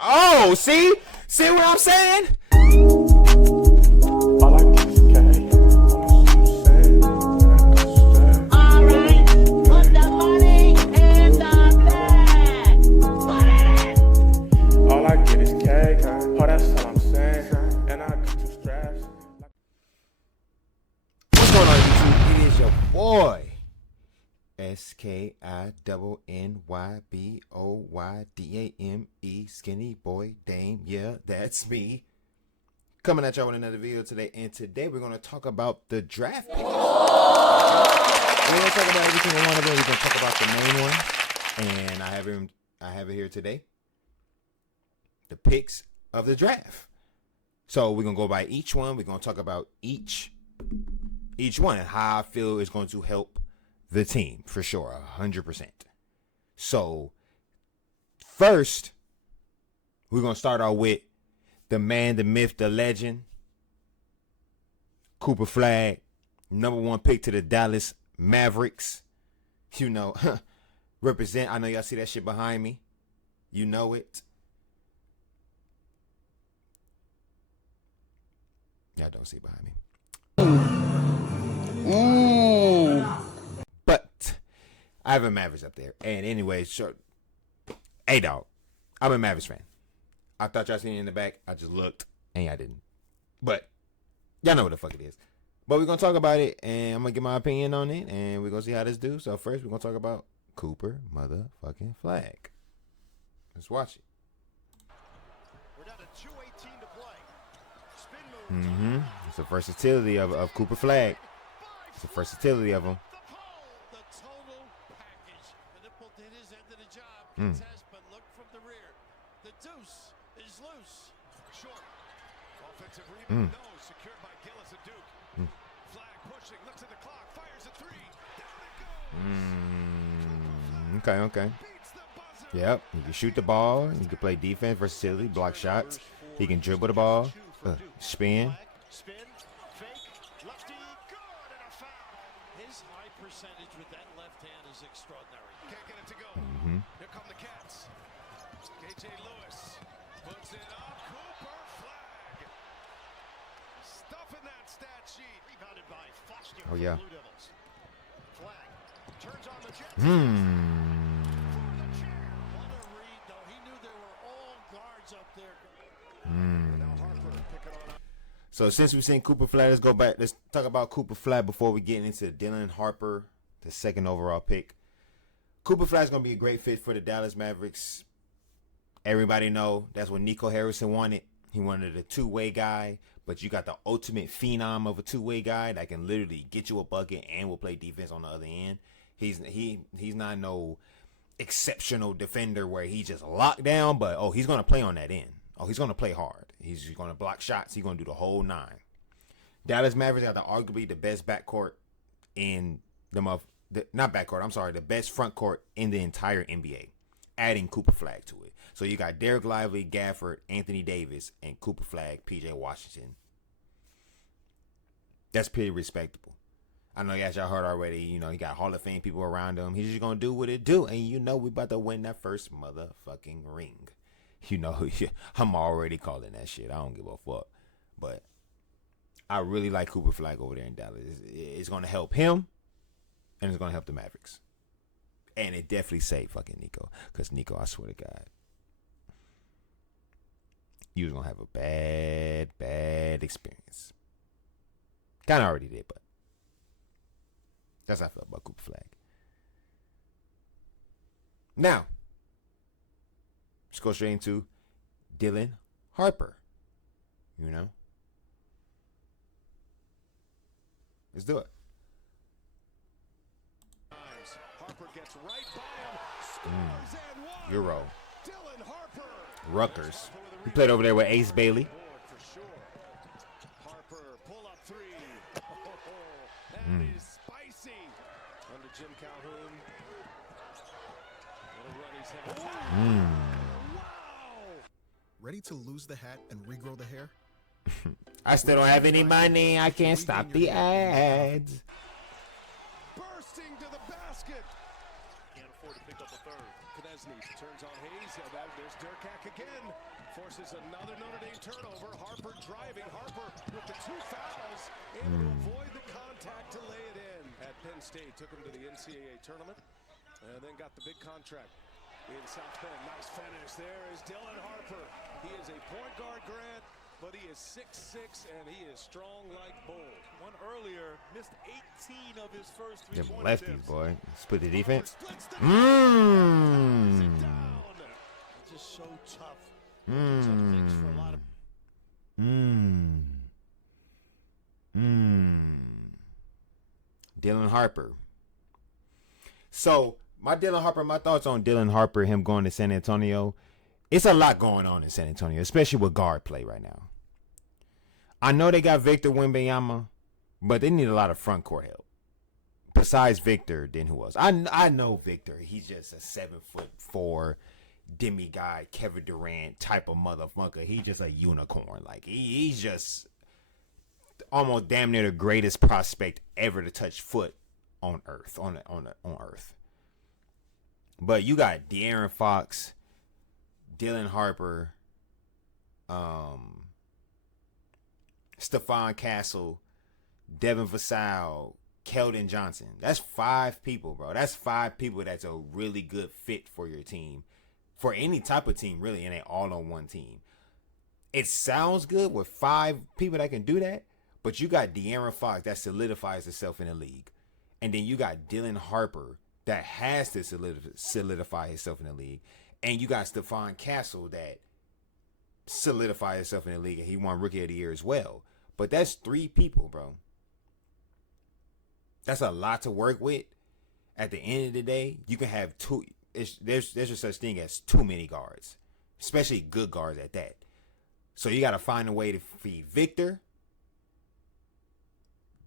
Oh, see what I'm saying? Alright, put the money in the bag. Put it in. All I get is cake, oh, that's all I'm saying. And I got two straps. What's going on, YouTube? It is your boy, SkinnyBoydame, Skinny Boy Dame. Yeah, that's me. Coming at y'all with another video today, and today we're going to talk about the draft picks. We're going to talk about every single one of them. We're going to talk about the main one, and I have it here today. The picks of the draft. So we're going to go by each one. We're going to talk about each one and how I feel is going to help the team for sure, 100%. So first, we're going to start out with the man, the myth, the legend, Cooper Flagg, #1 pick to the Dallas Mavericks. You know, represent. I know y'all see that shit behind me. You know it. Y'all don't see it behind me. But I have a Mavericks up there. And anyway, sure. Hey, dog. I'm a Mavericks fan. I thought y'all seen it in the back. I just looked, and y'all didn't. But y'all know what the fuck it is. But we're going to talk about it, and I'm going to give my opinion on it, and we're going to see how this do. So first, we're going to talk about Cooper motherfucking Flagg. Let's watch it. We're down to 2:18 to play. Spin move. It's the versatility of Cooper Flagg. It's the versatility of him. The total package. The nipple did his end of the job. Contest, but look from the rear. The deuce is loose. Short. Offensive rebound. No. Secured by Gillis and Duke. Flagg pushing. Looks at the clock. Fires a three. Down it goes. Okay. Beats the buzzer. Yep. He can shoot the ball. He can play defense, versatility, block shots. He can dribble the ball, spin. Spin. Fake. Lefty. Good. And a foul. His high percentage with that left hand is extraordinary. Can't get it to go. Here come the Cats. KJ Lewis puts it up. Cooper Flagg. Stuffing that stat sheet. Rebounded by Foster. Oh, yeah. Blue Devils. Flagg turns on the Jets. What a read, though. He knew there were all guards up there. Now Harper picking on up. So since we've seen Cooper Flagg, let's go back. Let's talk about Cooper Flagg before we get into Dylan Harper, the 2nd overall pick. Cooper Flagg's going to be a great fit for the Dallas Mavericks. Everybody know that's what Nico Harrison wanted. He wanted a two-way guy, but you got the ultimate phenom of a two-way guy that can literally get you a bucket and will play defense on the other end. He's not no exceptional defender where he just locked down, but he's going to play on that end. He's going to play hard. He's going to block shots. He's going to do the whole 9. Dallas Mavericks got arguably the best backcourt in the best front court in the entire NBA, adding Cooper Flagg to it. So you got Derek Lively, Gafford, Anthony Davis, and Cooper Flagg, PJ Washington. That's pretty respectable. I know y'all heard already, he got Hall of Fame people around him. He's just going to do what it do. And we about to win that first motherfucking ring. I'm already calling that shit. I don't give a fuck. But I really like Cooper Flagg over there in Dallas. It's going to help him, and it's going to help the Mavericks. And it definitely saved fucking Nico. Because Nico, I swear to God, you was going to have a bad experience. Kind of already did, but that's how I felt about Cooper Flagg. Now, let's go straight into Dylan Harper. Let's do it. Harper gets right by him. Scores and one. Euro. Dylan Harper. Rutgers. He played over there with Ace Bailey. For sure. Harper pull up three. That is spicy. Under Jim Calhoun. Wow. Ready to lose the hat and regrow the hair? I still don't have any money. I can't stop the ads. Bursting to the basket. Can't afford to pick up a third. Chesney turns on Hayes. There's Durkak again. Forces another Notre Dame turnover. Harper driving. Harper with the 2 fouls. Able to avoid the contact to lay it in. At Penn State, took him to the NCAA tournament. And then got the big contract in South Bend. Nice finish. There is Dylan Harper. He is a point guard, Grant, but he is 6'6", and he is strong like bull. One earlier, missed 18 of his first 3 Them points. lefties, boy. Split the defense. Splits the Mmm. down. Just so tough. Tough things for a lot of Dylan Harper. So, my thoughts on Dylan Harper, him going to San Antonio. It's a lot going on in San Antonio, especially with guard play right now. I know they got Victor Wembanyama, but they need a lot of front court help. Besides Victor, then who else? I know Victor. He's just a 7'4" demigod, Kevin Durant type of motherfucker. He's just a unicorn. Like he's just almost damn near the greatest prospect ever to touch foot on Earth. On Earth. But you got De'Aaron Fox, Dylan Harper, Stephon Castle, Devin Vassell, Keldon Johnson. That's 5 people, bro. That's 5 people that's a really good fit for your team. For any type of team, really, and they all on one team. It sounds good with 5 people that can do that, but you got De'Aaron Fox that solidifies itself in the league. And then you got Dylan Harper that has to solidify himself in the league. And you got Stephon Castle that solidified himself in the league, and he won Rookie of the Year as well. But that's 3 people, bro. That's a lot to work with. At the end of the day, you can have 2. There's just such thing as too many guards, especially good guards at that. So you got to find a way to feed Victor,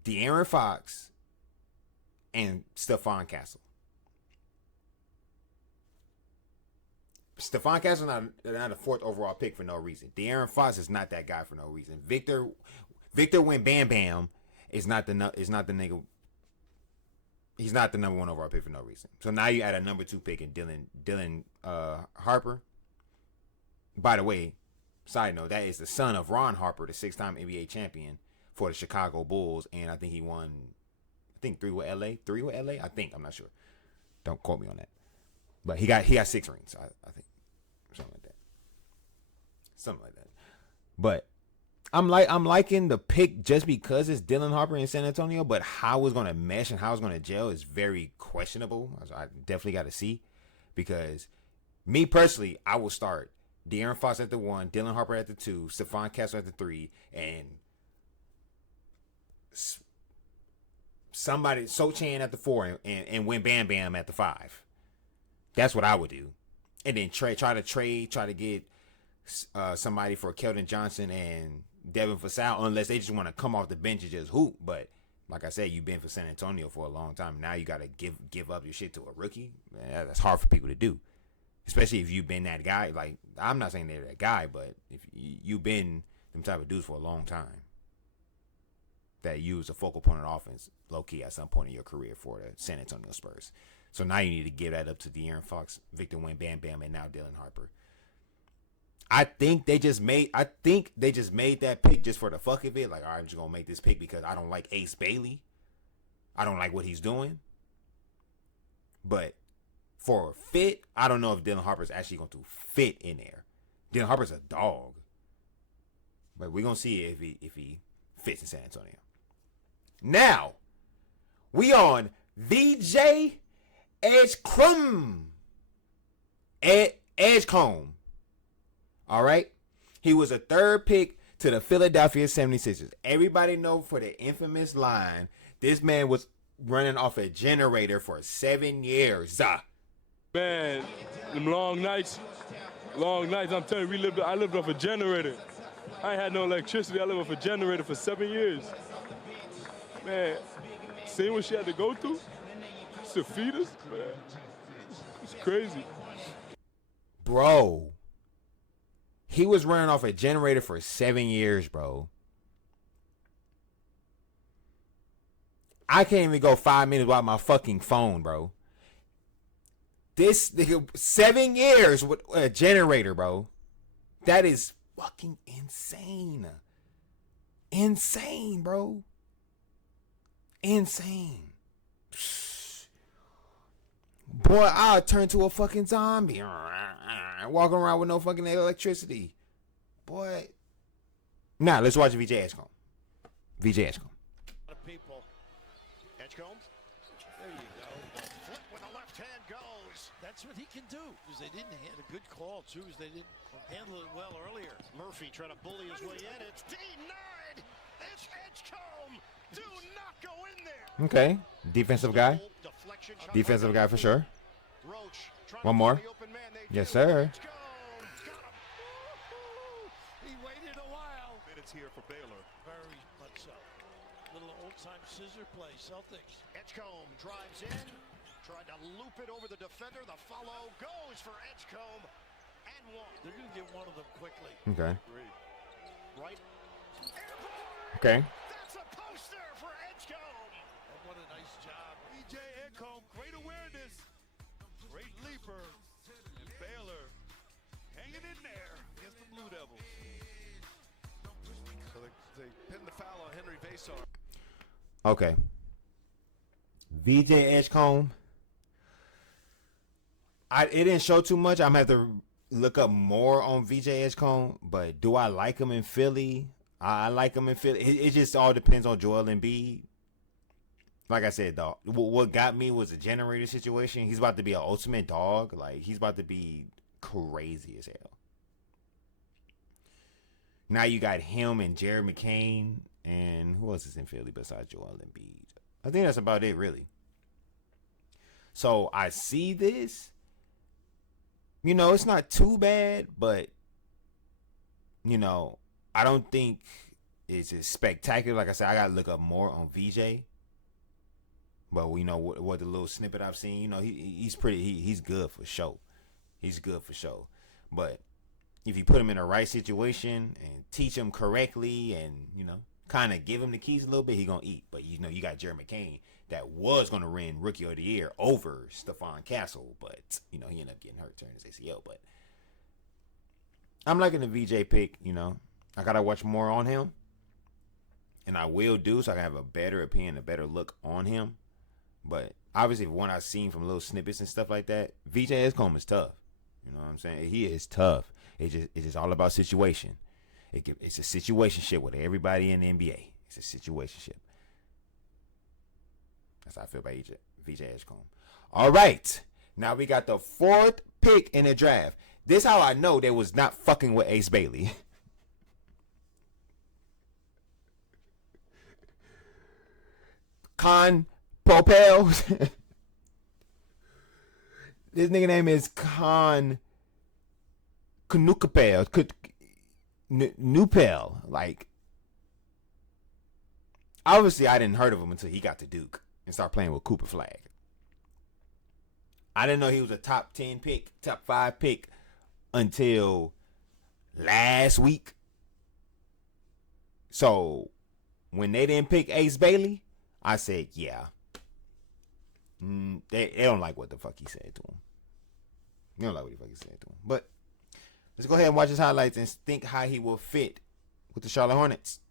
De'Aaron Fox, and Stephon Castle. Stephon Castle not a 4th overall pick for no reason. De'Aaron Fox is not that guy for no reason. Victor when Bam Bam is not the nigga. He's not the number 1 overall pick for no reason. So now you add a number 2 pick in Dylan Harper. By the way, side note, that is the son of Ron Harper, the 6-time NBA champion for the Chicago Bulls, and I think he won 3 with LA. 3 with LA? I think. I'm not sure. Don't quote me on that. But he got 6 rings, I think. Something like that. But I'm liking the pick just because it's Dylan Harper in San Antonio, but how it's gonna mesh and how it's gonna gel is very questionable. I definitely got to see, because me personally, I will start De'Aaron Fox at the 1, Dylan Harper at the 2, Stephon Castle at the 3, and somebody Sochan at the 4, and win Bam Bam at the 5. That's what I would do, and then try to get somebody for Keldon Johnson and Devin Vassell, unless they just want to come off the bench and just hoop. But like I said, you've been for San Antonio for a long time. Now you got to give up your shit to a rookie. Man, that's hard for people to do, especially if you've been that guy. Like, I'm not saying they're that guy, but if you've been them type of dudes for a long time that use a focal point on offense low-key at some point in your career for the San Antonio Spurs. So now you need to give that up to De'Aaron Fox, Victor Wembanyama, Bam Bam, and now Dylan Harper. I think they just made that pick just for the fuck of it. Like, all right, I'm just gonna make this pick because I don't like Ace Bailey. I don't like what he's doing. But for a fit, I don't know if Dylan Harper's actually going to fit in there. Dylan Harper's a dog. But we're gonna see if he fits in San Antonio. Now, we on VJ Edgecombe. Edgecombe. All right? He was a 3rd pick to the Philadelphia 76ers. Everybody know for the infamous line, this man was running off a generator for 7 years. Man, them long nights, I'm telling you, I lived off a generator. I ain't had no electricity. I lived off a generator for 7 years. Man, seeing what she had to go through to feed us, man, it's crazy. Bro, he was running off a generator for 7 years, bro. I can't even go 5 minutes without my fucking phone, bro. This nigga 7 years with a generator, bro. That is fucking insane. Insane, bro. Insane. Boy, I'll turn to a fucking zombie. Walking around with no fucking electricity. Boy. Now, let's watch VJ Edgecombe. VJ Edgecombe. People. Edgecombe. There you go. Flip with the left hand goes. That's what he can do. Because they didn't have a good call, too, because they didn't handle it well earlier. Murphy trying to bully his way in. It's denied. It's Edgecombe. Do not go in there. Okay. Defensive guy. Defensive guy for sure. One more. Yes, sir. He waited a while. Minutes here for Baylor. Very much so. Little old-time scissor play, Celtics. Edgecombe drives in. Tried to loop it over the defender. The follow goes for Edgecombe. And one. They're going to get one of them quickly. Okay. Right. Okay. That's a poster for Edgecombe. And what a nice job. E.J. Edgecombe, great awareness. Great leaper. And Baylor hanging in there against the Blue Devils. So they pinned the foul on Henry Vasar. Okay. VJ Edgecombe. It didn't show too much. I'm gonna have to look up more on VJ Edgecombe. But do I like him in Philly? I like him in Philly. It just all depends on Joel Embiid. Like I said, dog. What got me was a generator situation. He's about to be an ultimate dog. Like, he's about to be crazy as hell. Now you got him and Jared McCain. And who else is in Philly besides Joel Embiid? I think that's about it, really. So I see this. You know, it's not too bad, but, you know, I don't think it's as spectacular. Like I said, I got to look up more on VJ. But, you know, what the little snippet I've seen, you know, he's good for show. He's good for show. But if you put him in the right situation and teach him correctly and, you know, kind of give him the keys a little bit, he going to eat. But, you know, you got Jared McCain that was going to win Rookie of the Year over Stephon Castle. But, you know, he ended up getting hurt during his ACL. But I'm liking the VJ pick, you know. I got to watch more on him. And I will do, so I can have a better opinion, a better look on him. But obviously, one I've seen from little snippets and stuff like that, VJ Edgecombe is tough. You know what I'm saying? He is tough. It's just all about situation. It's a situationship with everybody in the NBA. It's a situationship. That's how I feel about VJ Edgecombe. All right. Now we got the 4th pick in the draft. This how I know they was not fucking with Ace Bailey. Con Popel. This nigga name is Con Nupel. Nupel. Like, obviously I didn't heard of him until he got to Duke and started playing with Cooper Flagg. I didn't know he was a top 10 pick, top 5 pick until last week. So when they didn't pick Ace Bailey, I said, yeah. They don't like what the fuck he said to him. They don't like what the fuck he said to him. But let's go ahead and watch his highlights and think how he will fit with the Charlotte Hornets.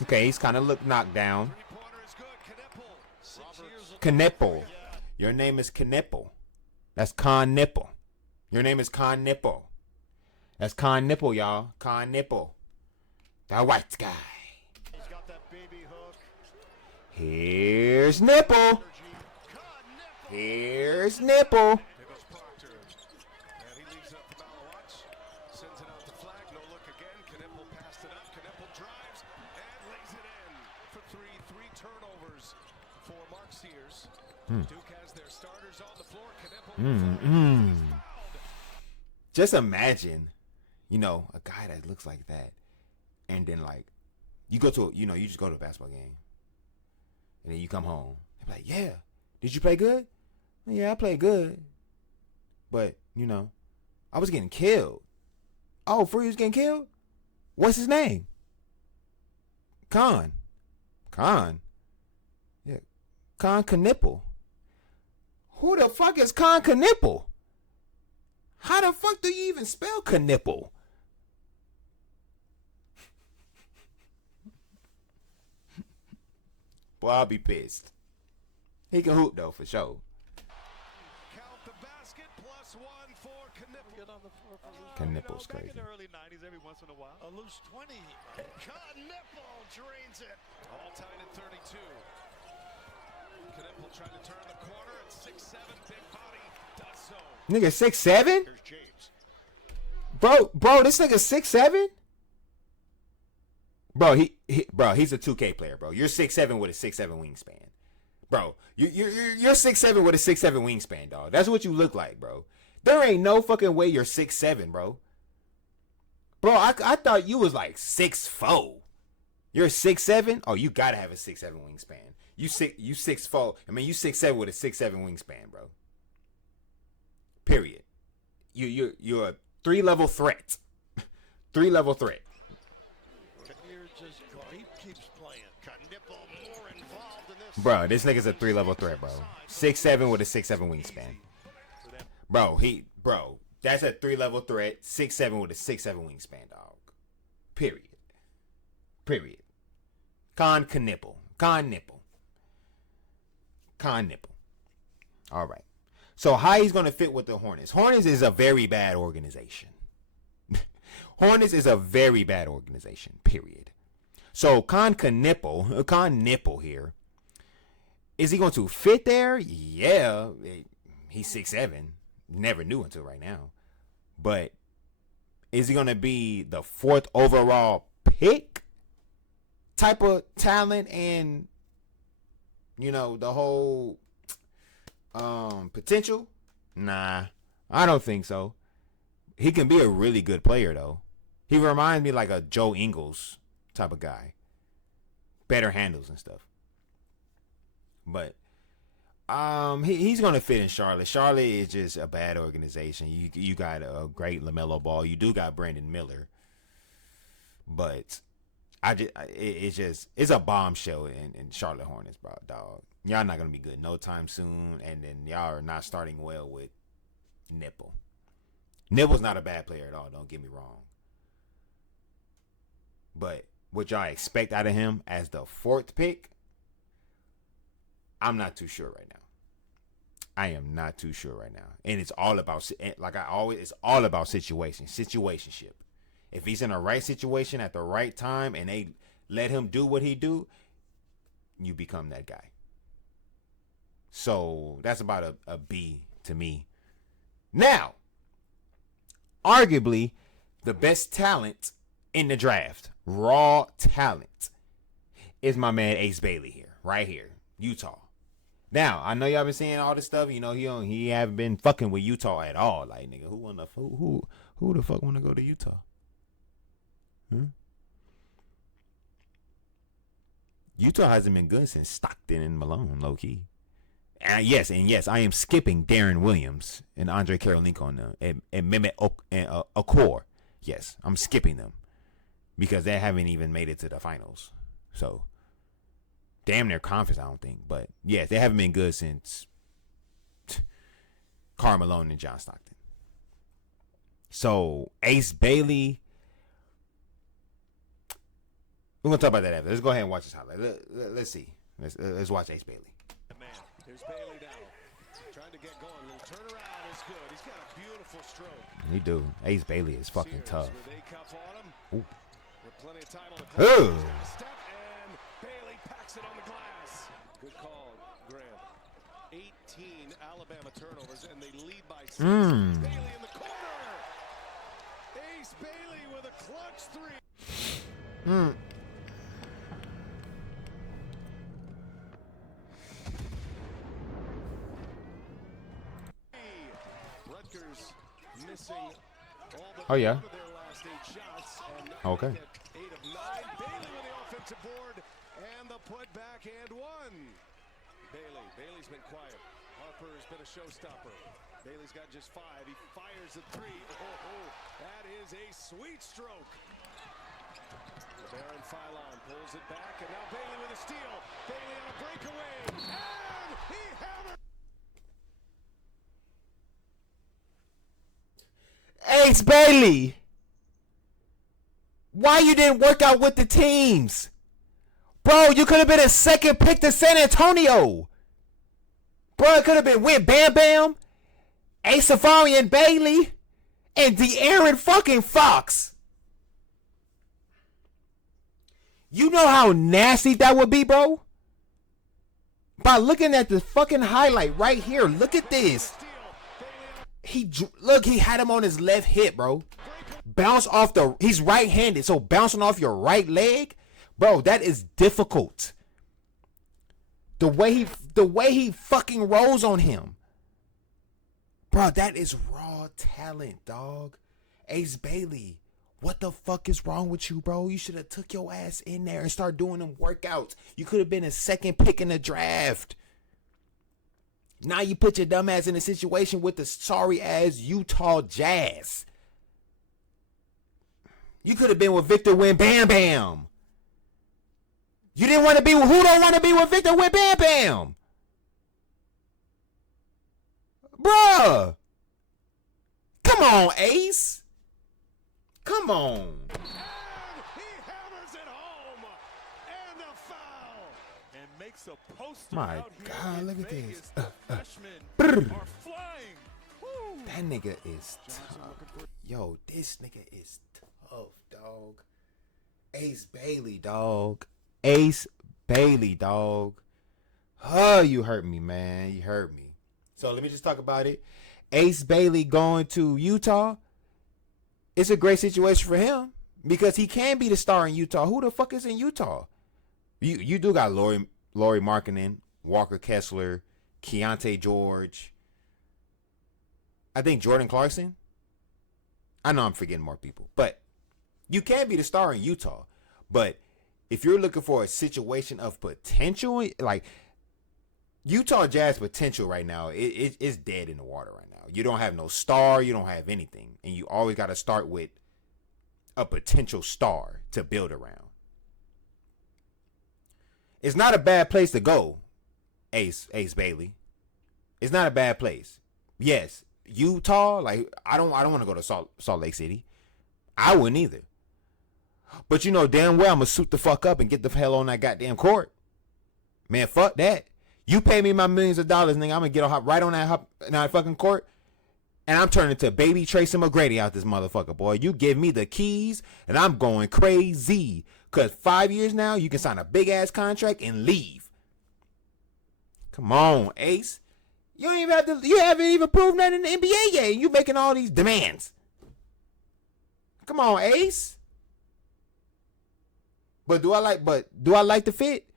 Okay, he's kind of looked knocked down. Kneppel. Your name is Kneppel. That's Con Nipple. Your name is Con Nipple. That's Con Nipple, y'all. Con Nipple. The white guy. He's got that baby hook. Here's Nipple. Here's Nipple. There goes Proctor. And he leaves it up to Malawatch. Sends it out to Flagg. No look again. Kneppel passed it up. Kneppel drives and lays it in for three. 3 turnovers for Mark Sears. Duke has their starters on the floor. Kneppel. Just imagine, you know, a guy that looks like that. And then, like, you go to, you just go to a basketball game. And then you come home. They're like, yeah. Did you play good? Yeah, I played good. But, you know, I was getting killed. Oh, Free was getting killed? What's his name? Con. Yeah. Knipple. Who the fuck is Knipple? How the fuck do you even spell Knipple? Boy, I'll be pissed. He can hoop though, for sure. Count the basket, +1 for Knipple. Get on the floor for loose. Knipple's Back crazy. in the early 90s, every once in a while. A loose 20. Knipple drains it. All tied at 32. Knipple trying to turn the corner at 6'7", big body, does so. Nigga 6'7"? Here's James. Bro, this nigga 6'7"? Bro, he's a 2K player, bro. You're 6'7" with a 6'7" wingspan. Bro, you're 6'7" with a 6'7" wingspan, dog. That's what you look like, bro. There ain't no fucking way you're 6'7", bro. Bro, I thought you was like 6'4". You're 6'7"? Oh, you gotta have a 6'7" wingspan. You 6'4". I mean, you 6'7" with a 6'7" wingspan, bro. Period. You're a 3-level threat. 3-level threat. He keeps playing. Knipple more involved in this. Bro, this nigga's a 3-level threat, bro. 6'7" with a 6'7" wingspan. Bro, that's a 3-level threat. 6'7" with a 6'7" wingspan, dog. Period. Knipple. All right. So how he's gonna fit with the Hornets? Hornets is a very bad organization. Hornets is a very bad organization. Period. So Knipple here. Is he going to fit there? Yeah. He's 6'7". Never knew until right now. But is he going to be the 4th overall pick type of talent and, you know, the whole potential? Nah, I don't think so. He can be a really good player, though. He reminds me like a Joe Ingles type of guy. Better handles and stuff. But he's gonna fit in Charlotte. Charlotte is just a bad organization. You got a great LaMelo Ball. You do got Brandon Miller. But it's a bombshell in Charlotte Hornets, bro, dog. Y'all not gonna be good no time soon, and then y'all are not starting well with Knipple. Nipple's not a bad player at all, don't get me wrong. But what y'all expect out of him as the 4th pick, I'm not too sure right now. I am not too sure right now. And it's all about, it's all about situationship. If he's in the right situation at the right time and they let him do what he do, you become that guy. So that's about a B to me. Now, arguably the best talent in the draft, raw talent, is my man Ace Bailey here, right here, Utah. Now, I know y'all been saying all this stuff. You know, he haven't been fucking with Utah at all. Like, nigga, who the fuck want to go to Utah? Utah hasn't been good since Stockton and Malone, low key. And yes, I am skipping Darren Williams and Andre Karolinko on them and Mehmet Okur. Yes, I'm skipping them because they haven't even made it to the finals. So, damn near conference, I don't think. But yes, they haven't been good since Karl Malone and John Stockton. So Ace Bailey, we're gonna talk about that after. Let's go ahead and watch this highlight. Let's see. Let's watch Ace Bailey. Here's Bailey now. Trying to get going. Little turnaround is good. He's got a beautiful stroke. He do. Ace Bailey is fucking Sears tough. with a cuff on him. Ooh. With plenty of time on the Ooh. clock. Step, and Bailey packs it on the glass. Good call, Graham. 18 Alabama turnovers, and they lead by 6. Bailey in the corner. Ace Bailey with a clutch 3. Rutgers missing all but Oh, yeah. one of their last 8 shots. And Okay. 8 of 9. Bailey with the offensive board and the putback and 1. Bailey's been quiet. Harper has been a showstopper. Bailey's got just 5. He fires the 3. Oh, that is a sweet stroke. Aaron Philon pulls it back, and now Bailey with a steal. Bailey on a breakaway, and he hammers. Ace Bailey, why you didn't work out with the teams? Bro, you could have been a second pick to San Antonio. Bro, it could have been with Bam Bam, Ace Safari and Bailey, and De'Aaron fucking Fox. You know how nasty that would be, bro? By looking at the fucking highlight right here, look at this. He had him on his left hip, bro. Bounce off he's right-handed, so bouncing off your right leg, bro, that is difficult. The way he fucking rolls on him. Bro, that is raw talent, dog. Ace Bailey, what the fuck is wrong with you, bro? You should have took your ass in there and start doing them workouts. You could have been a second pick in the draft. Now you put your dumb ass in a situation with the sorry ass Utah Jazz. You could have been with Victor Win Bam Bam. You didn't want to be with who don't want to be with Victor Win Bam Bam? Bruh. Come on, Ace. Come on. And he hammers it home. And a foul. And makes a poster My out here God, in look at Vegas. this. The freshmen Brr. are flying. Woo. That nigga is tough. Yo, this nigga is tough, dog. Ace Bailey, dog. Ace Bailey, dog. Oh, you hurt me, man. You hurt me. So let me just talk about it. Ace Bailey going to Utah. It's a great situation for him because he can be the star in Utah. Who the fuck is in Utah? You do got Laurie Markkinen, Walker Kessler, Keontae George. I think Jordan Clarkson. I know I'm forgetting more people, but you can be the star in Utah. But if you're looking for a situation of potential, like Utah Jazz potential right now, it's dead in the water right now. You don't have no star, you don't have anything, and you always got to start with a potential star to build around. It's not a bad place to go, Ace Bailey. It's not a bad place. Yes, Utah, like I don't want to go to Salt Lake City. I wouldn't either. But you know damn well I'm gonna suit the fuck up and get the hell on that goddamn court. Man, fuck that. You pay me my millions of dollars, nigga, I'm gonna get right on that fucking court, and I'm turning to baby Tracy McGrady out this motherfucker, boy. You give me the keys, and I'm going crazy. Cause 5 years now, you can sign a big ass contract and leave. Come on, Ace. You don't even have to. You haven't even proved that in the NBA yet. And you making all these demands. Come on, Ace. But do I like the fit?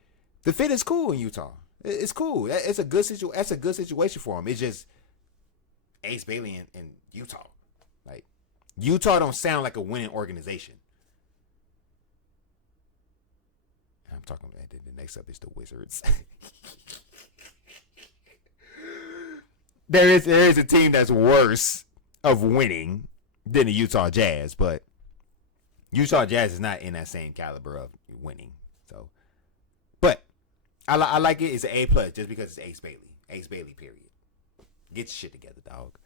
The fit is cool in Utah. It's cool. It's a good That's a good situation for him. It's just Ace Bailey in Utah. Like Utah don't sound like a winning organization. I'm talking about the next up is the Wizards. There is a team that's worse of winning than the Utah Jazz, but Utah Jazz is not in that same caliber of winning. So, but I like it. It's an A+ just because it's Ace Bailey. Ace Bailey, period. Get your shit together, dog.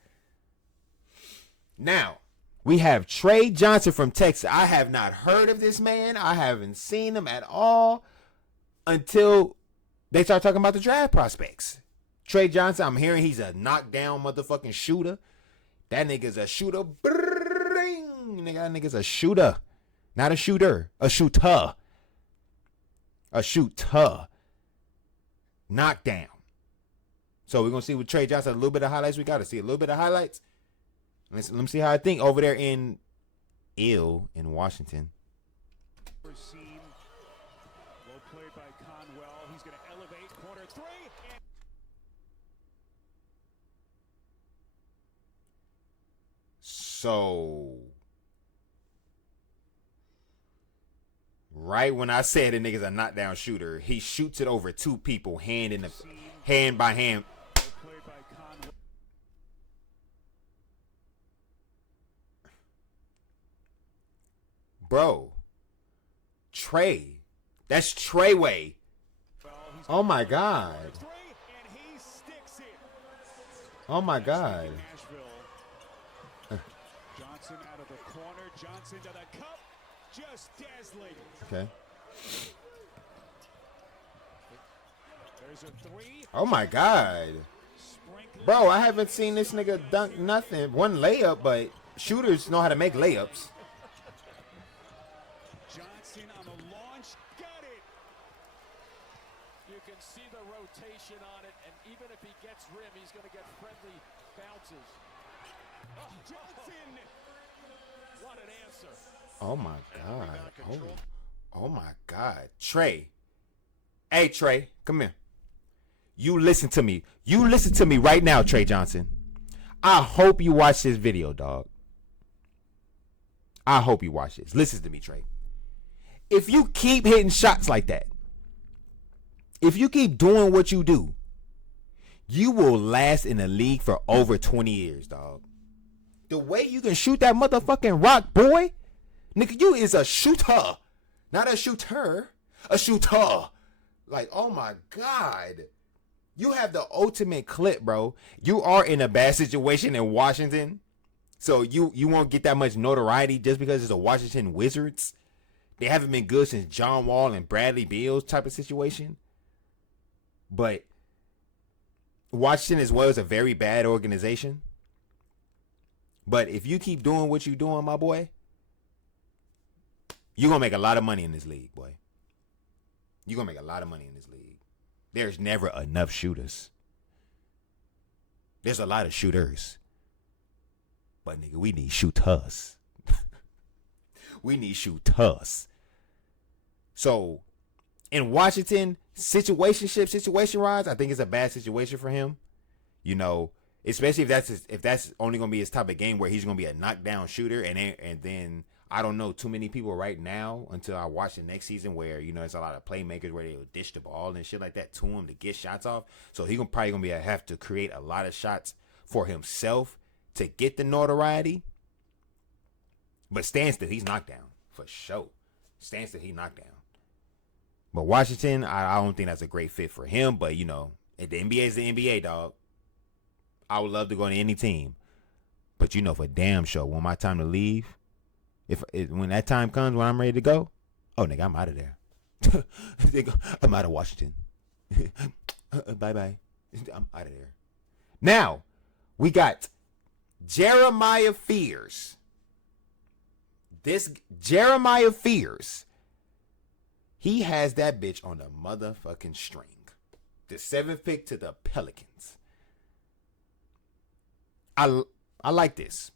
Now, we have Trey Johnson from Texas. I have not heard of this man. I haven't seen him at all until they start talking about the draft prospects. Trey Johnson, I'm hearing he's a knockdown motherfucking shooter. That nigga's a shooter. Bring. Nigga, that nigga's a shooter. Not a shooter. A shooter. A shooter. Knockdown. So we're going to see with Trey Johnson a little bit of highlights. We got to see a little bit of highlights. Let me see how I think over there in Washington. Well played by Conwell. He's going to elevate corner three. So, right when I said the nigga's a knockdown shooter, he shoots it over two people, hand by hand. Played by Conwell. Bro, Trey. That's Trey way. Oh my God. Oh my God. Johnson out of the corner. Johnson to the cup. Just dazzling. Okay. There's a three. Oh my God. Bro, I haven't seen this nigga dunk nothing. One layup, but shooters know how to make layups. Johnson on the launch. Got it. You can see the rotation on it, and even if he gets rim, he's going to get friendly bounces. Oh, Johnson! What an answer. Oh my God. Oh my God. Trey. Hey, Trey, come here. You listen to me. You listen to me right now, Trey Johnson. I hope you watch this video, dog. I hope you watch this. Listen to me, Trey. If you keep hitting shots like that, if you keep doing what you do, you will last in the league for over 20 years, dog. The way you can shoot that motherfucking rock, boy, nigga, you is a shooter. Not a shooter. A shooter. Like, oh my God. You have the ultimate clip, bro. You are in a bad situation in Washington. So you won't get that much notoriety just because it's the Washington Wizards. They haven't been good since John Wall and Bradley Beal's type of situation. But Washington as well is a very bad organization. But if you keep doing what you're doing, my boy, you're going to make a lot of money in this league, boy. You're going to make a lot of money in this league. There's never enough shooters. There's a lot of shooters. But, nigga, we need shooters. We need shooters. So, in Washington, situation-wise, I think it's a bad situation for him. You know, especially if that's only going to be his type of game where he's going to be a knockdown shooter. And then I don't know too many people right now until I watch the next season where, you know, there's a lot of playmakers where they'll dish the ball and shit like that to him to get shots off. So he's probably going to have to create a lot of shots for himself to get the notoriety. But standstill, he's knocked down for sure. Standstill, he knocked down. But Washington, I don't think that's a great fit for him. But, you know, the NBA is the NBA, dog. I would love to go to any team. But, you know, for damn sure, when my time to leave, when that time comes, when I'm ready to go, oh, nigga, I'm out of there. I'm out of Washington. Bye-bye. I'm out of there. Now, we got Jeremiah Fears. This Jeremiah Fears, he has that bitch on the motherfucking string. The 7th pick to the Pelicans. I like this.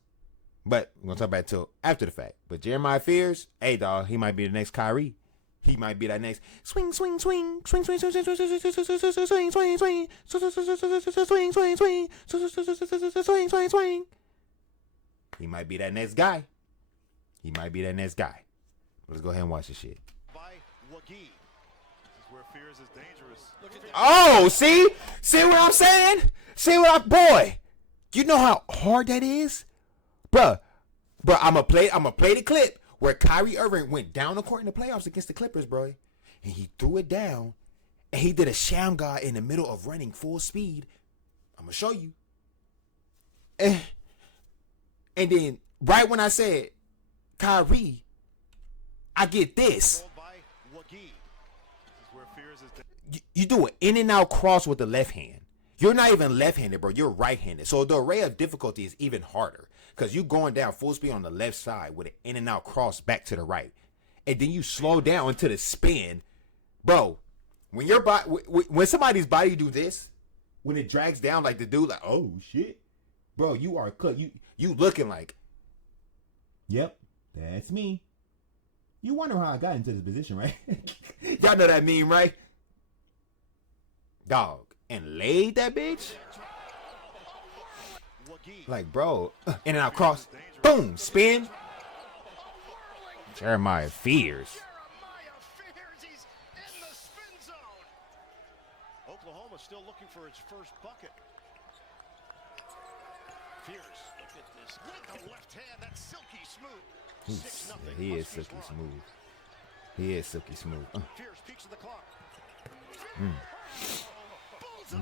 But we're going to talk about it till after the fact. But Jeremiah Fears, hey, dog, he might be the next Kyrie. He might be that next swing, swing, swing, swing, swing, swing, swing, swing, swing, swing, swing, swing, swing, swing, swing, swing. He might be that next guy. He might be that next guy. Let's go ahead and watch this shit. By Wagee. This is where Fears is dangerous. Oh, see? See what I'm saying? See what I, boy, you know how hard that is? Bruh, I'm gonna play the clip where Kyrie Irving went down the court in the playoffs against the Clippers, bro. And he threw it down, and he did a sham guard in the middle of running full speed. I'm gonna show you. And then right when I said Kyrie, I get this. You do an in and out cross with the left hand. You're not even left-handed, bro. You're right-handed. So the array of difficulty is even harder because you're going down full speed on the left side with an in and out cross back to the right. And then you slow down into the spin. Bro, when your body, when somebody's body do this, when it drags down like the dude, like, oh shit. Bro, you are cooked. You looking like, yep, that's me. You wonder how I got into this position, right? Y'all know that meme, right? Dog. And laid that bitch? Like, bro, in and out cross. Boom, spin. Jeremiah Fears. He's in the spin zone. Oklahoma still looking for its first bucket. Fears, look at this. With the left hand, that's silky smooth. 6-0. He is silky smooth. He is silky smooth. Fierce peeks at the clock. Does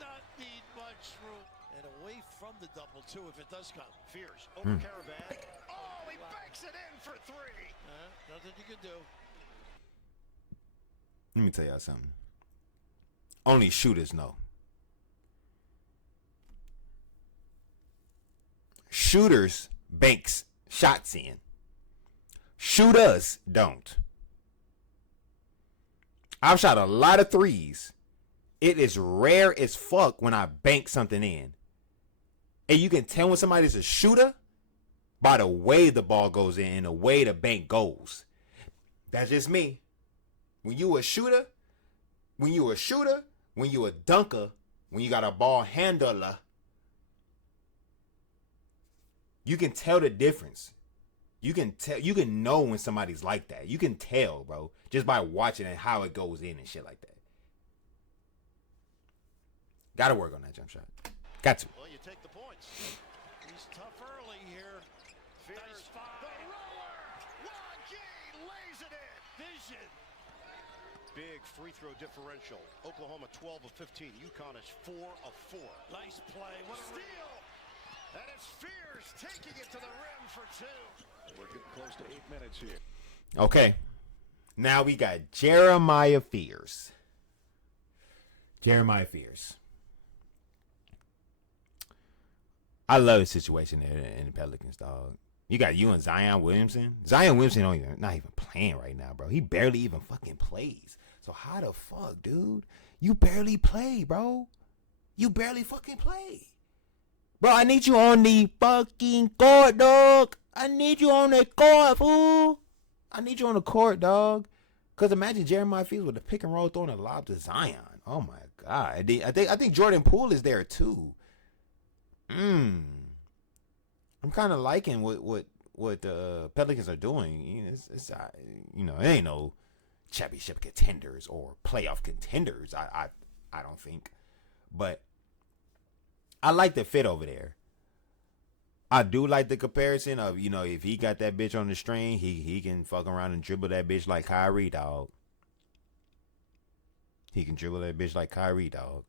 not need much room. And away from the double, too, if it does come. Fierce over Caravan. Oh, he banks it in for three. Nothing you can do. Let me tell y'all something. Only shooters know. Shooters banks shots in. Shooters don't. I've shot a lot of threes. It is rare as fuck when I bank something in. And you can tell when somebody's a shooter by the way the ball goes in and the way the bank goes. That's just me. When you a shooter, when you a dunker, when you got a ball handler, you can tell the difference. You can know when somebody's like that. You can tell, bro, just by watching and how it goes in and shit like that. Gotta work on that jump shot. Got to. Well, you take the points. He's tough early here. Fierce. Nice The find. roller. Wagee lays it in. Vision. Big free throw differential. Oklahoma 12 of 15. UConn is 4 of 4. Nice play. What a Steal. And it's Fierce taking it to the rim for two. We're getting close to 8 minutes here. Okay. Now we got Jeremiah Fears. Jeremiah Fears. I love the situation there in the Pelicans, dog. You got you and Zion Williamson. Zion Williamson not even playing right now, bro. He barely even fucking plays. So how the fuck, dude? You barely play, bro. You barely fucking play. Bro, I need you on the fucking court, dog. I need you on the court, fool. I need you on the court, dog. Because imagine Jeremiah Fears with the pick and roll throwing a lob to Zion. Oh, my God. I think Jordan Poole is there, too. I'm kind of liking what the Pelicans are doing. It ain't no championship contenders or playoff contenders. I don't think, but I like the fit over there. I do like the comparison of if he got that bitch on the string, he can fuck around and dribble that bitch like Kyrie, dog. He can dribble that bitch like Kyrie, dog.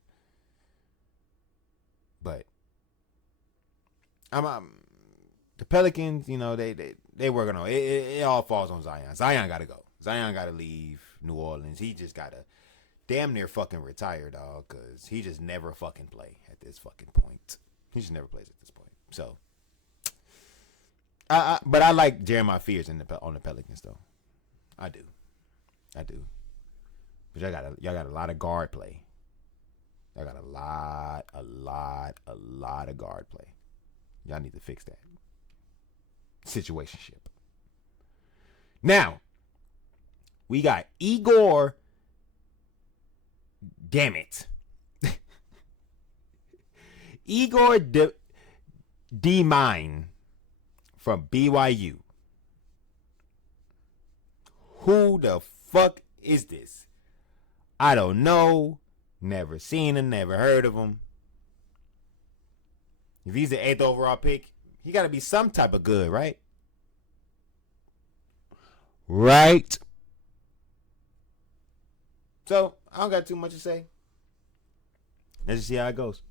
But the Pelicans, they working on it. It all falls on Zion. Zion got to go. Zion got to leave New Orleans. He just got to damn near fucking retire, dog, because he just never fucking play at this fucking point. He just never plays at this point. So, but I like Jeremiah Fears on the Pelicans, though. I do. But y'all got a lot of guard play. Y'all got a lot of guard play. Y'all need to fix that situationship. Now, we got Igor. Damn it. Igor D-Mine from BYU. Who the fuck is this? I don't know. Never seen him. Never heard of him. If he's the 8th overall pick, he got to be some type of good, right? Right. So, I don't got too much to say. Let's just see how it goes.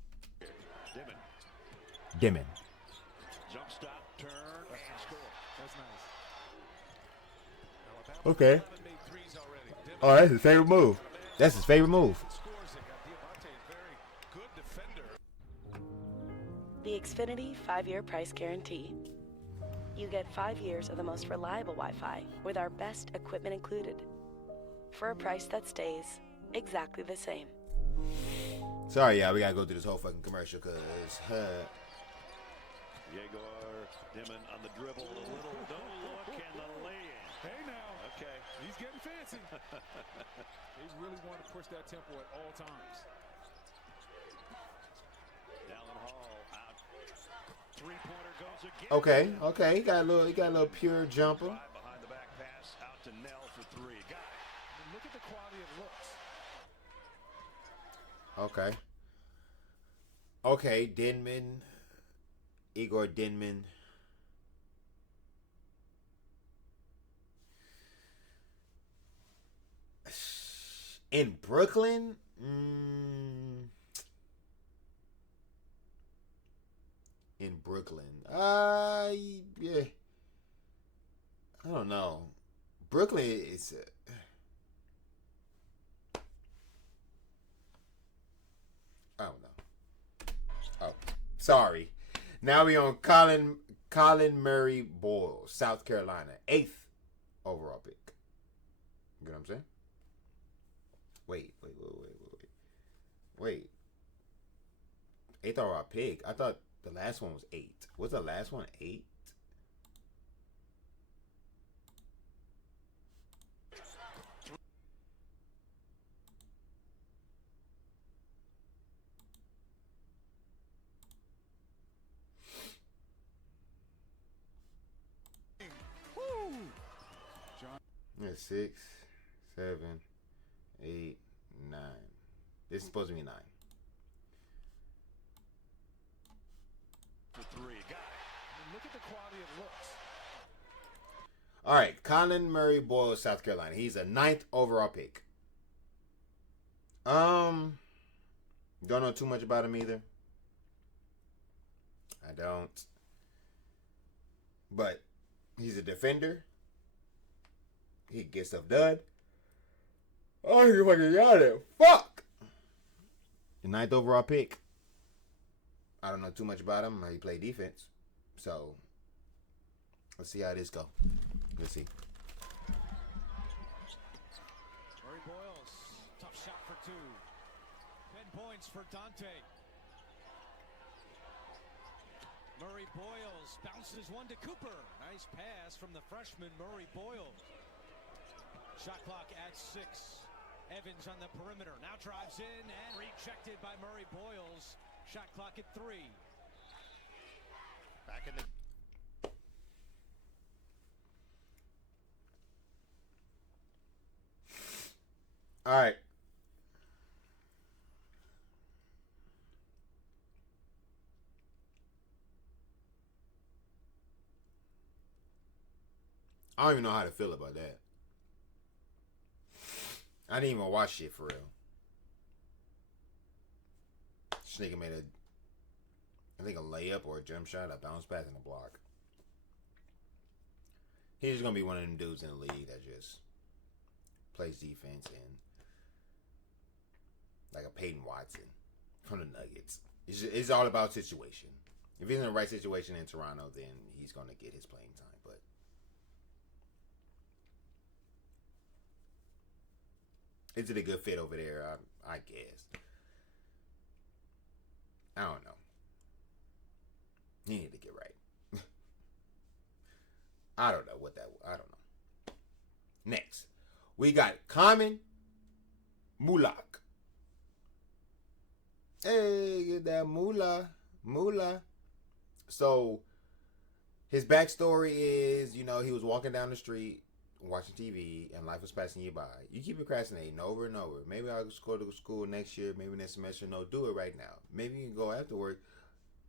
Dimon. Jump stop, turn, and score. That's nice. Okay. Oh, that's his favorite move. That's his favorite move. The Xfinity 5-year price guarantee. You get 5 years of the most reliable Wi-Fi with our best equipment included for a price that stays exactly the same. Sorry, y'all, we gotta go through this whole fucking commercial because Yegor Dimon on the dribble, a little no look and the lay-in. Hey now. Okay. He's getting fancy. They really want to push that tempo at all times. Dallin Hall out. Three-pointer goes again. okay, he got a little pure jumper. Behind the back pass out to Nell for three. Got it. And look at the quality of looks. Okay, Denman. Igor Denman. In Brooklyn? In Brooklyn. Yeah. I don't know. Brooklyn is... I don't know. Oh, sorry. Now we on Colin Murray Boyle, South Carolina. 8th overall pick. You know what I'm saying? Wait. 8th overall pick? I thought the last one was 8. Was the last one 8? Yeah, 6, 7, 8, 9. This is supposed to be 9. For 3. Got it. And look at the quality of looks. All right, Colin Murray Boyle, South Carolina. He's a 9th overall pick. Don't know too much about him either. I don't. But he's a defender. He gets stuff done. Oh, you fucking got it. Fuck. The 9th overall pick. I don't know too much about him. He played defense. So, let's see how this go. Let's see. Murray Boyles, tough shot for 2. 10 points for Dante. Murray Boyles bounces one to Cooper. Nice pass from the freshman Murray Boyles. Shot clock at 6. Evans on the perimeter. Now drives in and rejected by Murray Boyles. Shot clock at 3. Back in the... All right. I don't even know how to feel about that. I didn't even watch shit for real. This nigga made I think a layup or a jump shot, a bounce pass, and a block. He's just gonna be one of them dudes in the league that just plays defense and like a Peyton Watson from the Nuggets. It's all about situation. If he's in the right situation in Toronto, then he's gonna get his playing time. But is it a good fit over there? I guess. I don't know. He need to get right. I don't know what that was. I don't know. Next, we got Common Mulak. Hey, get that moolah. So, his backstory is, he was walking down the street, watching TV, and life was passing you by. You keep procrastinating over and over. Maybe I'll just go to school next year, maybe next semester. No, do it right now. Maybe you can go after work,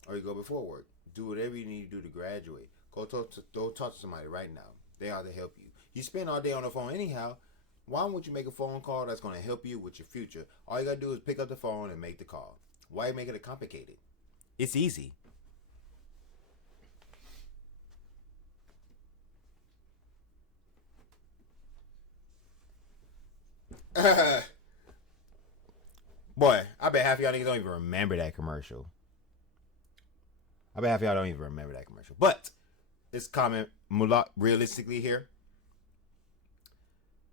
or you go before work. Do whatever you need to do to graduate. Go talk to somebody right now. They ought to help you. You spend all day on the phone anyhow. Why won't you make a phone call that's going to help you with your future? All you got to do is pick up the phone and make the call. Why make it complicated? It's easy. Boy, I bet half of y'all niggas don't even remember that commercial. But this comment, Mulak, realistically here.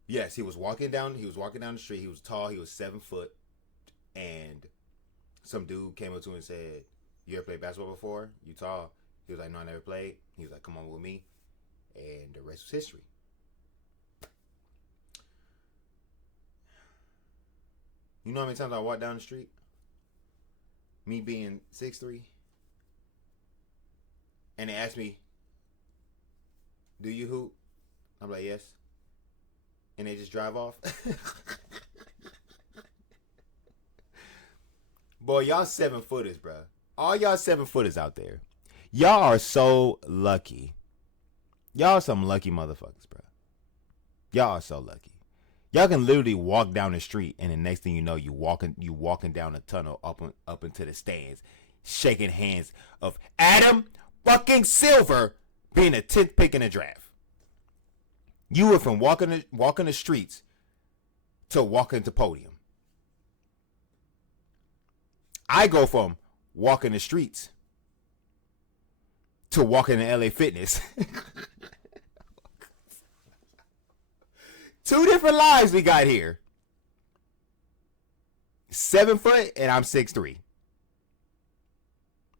Yes, he was walking down the street. He was tall. He was 7 foot, and some dude came up to him and said, "You ever played basketball before? You tall?" He was like, "No, I never played." He was like, "Come on with me," and the rest was history. You know how many times I walked down the street? Me being 6'3", and they asked me, "Do you hoop?" I'm like, "Yes." And they just drive off. Boy, y'all 7-footers, bro. All y'all 7-footers out there. Y'all are so lucky. Y'all some lucky motherfuckers, bro. Y'all are so lucky. Y'all can literally walk down the street, and the next thing you know, you walking down the tunnel up into the stands, shaking hands of Adam fucking Silver being the 10th pick in the draft. You were from walking the streets to walking the podium. I go from walking the streets to walking in LA Fitness. 2 different lives we got here. 7 foot and I'm 6'3".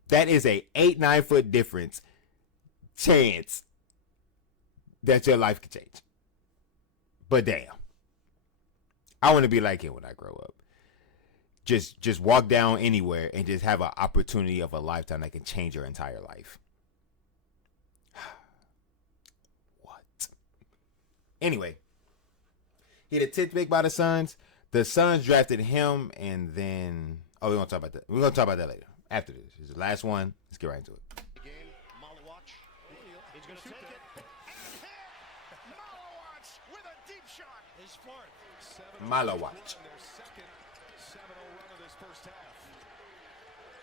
That is a 8-9 foot difference chance that your life could change. But damn, I want to be like him when I grow up. Just walk down anywhere and just have an opportunity of a lifetime that can change your entire life. What? Anyway, he the 10th pick by the Suns. The Suns drafted him, and then we're gonna talk about that. We're gonna talk about that later. After this, this is the last one. Let's get right into it. He's going to take it. Malawatch with a deep shot. His fourth. Malawatch. Their second 7-0 run of this first half.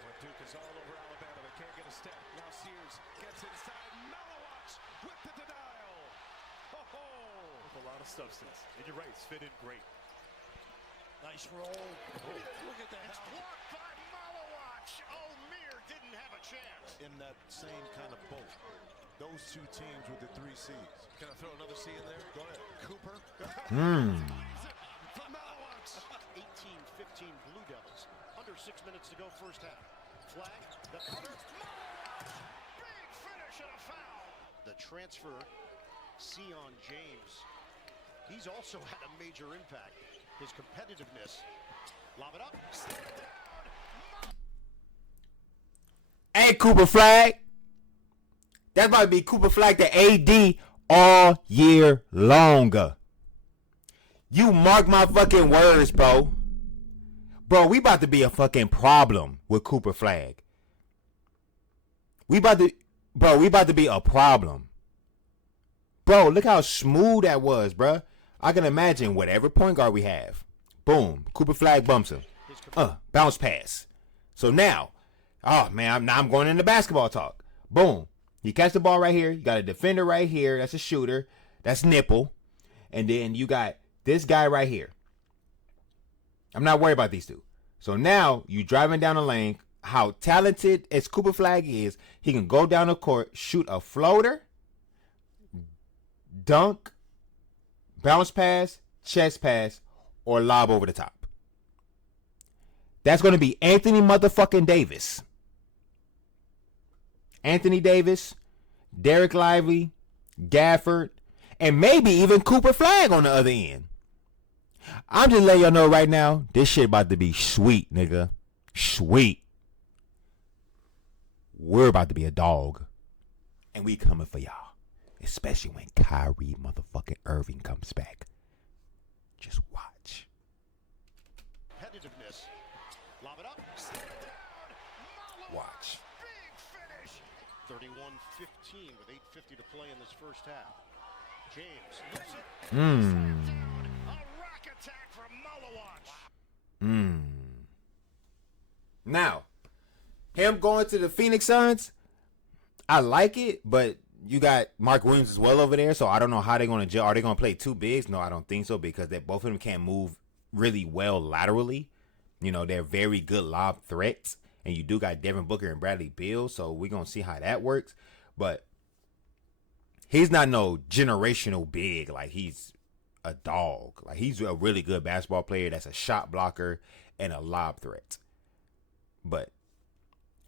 When Duke is all over Alabama, they can't get a step. Now Sears gets inside. Malawatch with the denial. Ho-ho. With a lot of substance. And you're right, it's fit in great. Nice roll. Look at that. It's blocked by Malawatch. Mir didn't have a chance. In that same kind of boat. Those 2 teams with the 3 C's. Can I throw another C in there? Go ahead. Cooper. Malawatch. 18-15 Blue Devils. Under 6 minutes to go first half. Flagg. The cutter. Malawatch. Big finish and a foul. The transfer. Sion James. He's also had a major impact. His competitiveness. Lob it up. Step down. Hey, Cooper Flagg. That's about to be Cooper Flagg the AD all year long. You mark my fucking words, bro. Bro, we about to be a fucking problem with Cooper Flagg. We about to be a problem. Bro, look how smooth that was, bro. I can imagine whatever point guard we have. Boom. Cooper Flagg bumps him. Bounce pass. So now, oh man, I'm going into basketball talk. Boom. You catch the ball right here. You got a defender right here. That's a shooter. That's nipple. And then you got this guy right here. I'm not worried about these 2. So now you driving down the lane. How talented as Cooper Flagg is, he can go down the court, shoot a floater, dunk, bounce pass, chest pass, or lob over the top. That's going to be Anthony motherfucking Davis. Anthony Davis, Derek Lively, Gafford, and maybe even Cooper Flagg on the other end. I'm just letting y'all know right now, this shit about to be sweet, nigga. Sweet. We're about to be a dog. And we coming for y'all. Especially when Kyrie motherfucking Irving comes back. Just watch. Competitiveness. Lob it up. Step down. Watch. Big finish. 31-15 with 8:50 to play in this first half. James lifts it. A rack attack from Malawatch. Now, him going to the Phoenix Suns, I like it, but you got Mark Williams as well over there, so I don't know how they're going to gel. Are they going to play 2 bigs? No, I don't think so, because both of them can't move really well laterally. You know, they're very good lob threats, and you do got Devin Booker and Bradley Beal, so we're going to see how that works. But he's not no generational big. Like, he's a dog. Like, he's a really good basketball player that's a shot blocker and a lob threat. But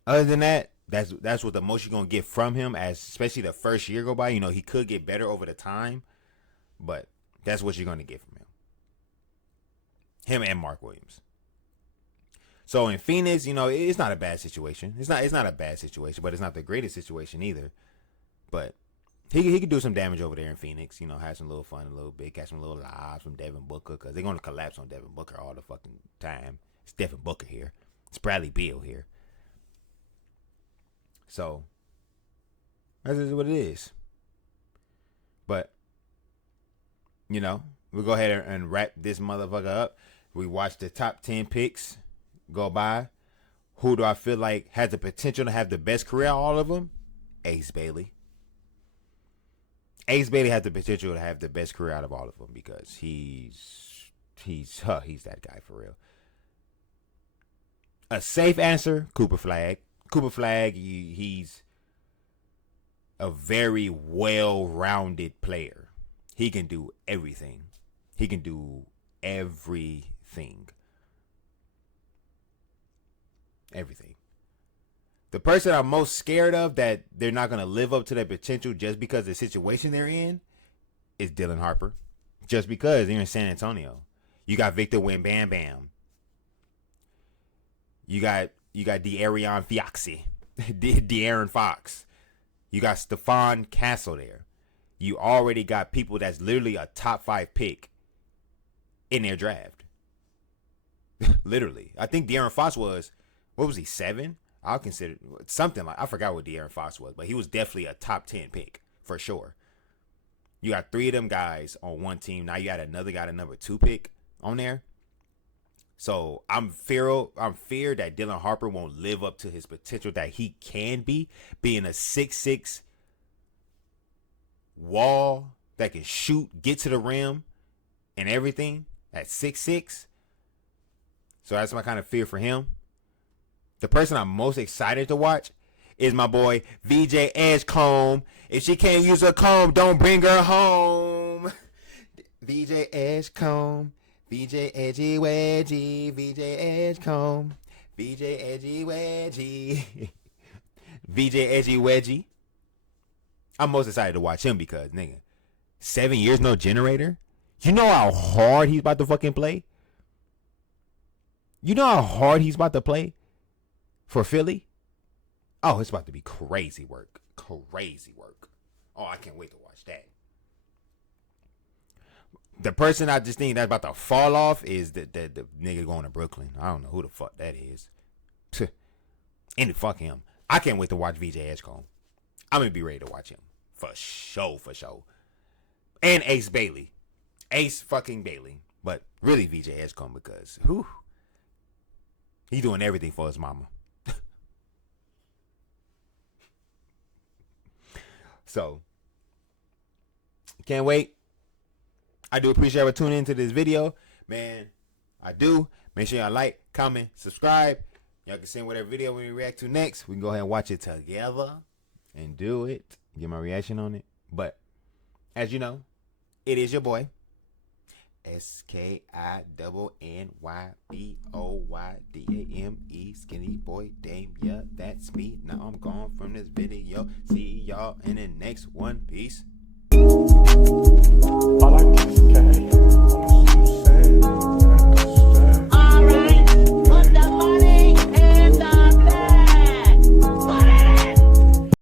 other than that, that's what the most you're going to get from him, as especially the first year go by. You know, he could get better over the time, but that's what you're going to get from him. Him and Mark Williams. So in Phoenix, you know, it's not a bad situation. It's not a bad situation, but it's not the greatest situation either. But he could do some damage over there in Phoenix. You know, have some little fun a little bit, catch some little lobs from Devin Booker, because they're going to collapse on Devin Booker all the fucking time. It's Devin Booker here. It's Bradley Beal here. So that's just what it is. But, you know, we'll go ahead and wrap this motherfucker up. We watched the top 10 picks go by. Who do I feel like has the potential to have the best career out of all of them? Ace Bailey. Ace Bailey has the potential to have the best career out of all of them because he's that guy for real. A safe answer, Cooper Flagg. Cooper Flagg, he's a very well-rounded player. He can do everything. He can do everything. Everything. The person I'm most scared of that they're not going to live up to their potential just because of the situation they're in is Dylan Harper. Just because they're in San Antonio. You got Victor Wembanyama. You got De'Aaron Foxy. De'Aaron Fox. You got Stephon Castle there. You already got people that's literally a top 5 pick in their draft. Literally. I think De'Aaron Fox was, what was he, 7? I'll consider something like, I forgot what De'Aaron Fox was, but he was definitely a top 10 pick for sure. You got 3 of them guys on one team. Now you got another guy, the number 2 pick on there. So I'm feared that Dylan Harper won't live up to his potential that he can be, being a 6'6" wall that can shoot, get to the rim, and everything at 6'6". So that's my kind of fear for him. The person I'm most excited to watch is my boy VJ Edgecombe. If she can't use her comb, don't bring her home. VJ Edgecombe. VJ Edgy Wedgie, VJ Edgecombe, VJ Edgy Wedgie, VJ Edgy Wedgie. I'm most excited to watch him because, nigga, 7 years no generator. You know how hard he's about to fucking play? You know how hard he's about to play for Philly? Oh, it's about to be crazy work. Crazy work. Oh, I can't wait to watch that. The person I just think that's about to fall off is the nigga going to Brooklyn. I don't know who the fuck that is. And fuck him. I can't wait to watch VJ Edgecombe. I'm going to be ready to watch him. For sure, for sure. And Ace Bailey. Ace fucking Bailey. But really VJ Edgecombe because, whew, he doing everything for his mama. So, can't wait. I do appreciate you tuning into this video. Man, I do. Make sure y'all like, comment, subscribe. Y'all can send whatever video we react to next. We can go ahead and watch it together and do it. Get my reaction on it. But, as you know, it is your boy. SkinnyBoyDame. Skinny Boy Dame. Yeah, that's me. Now I'm gone from this video. See y'all in the next one. Peace. I like this.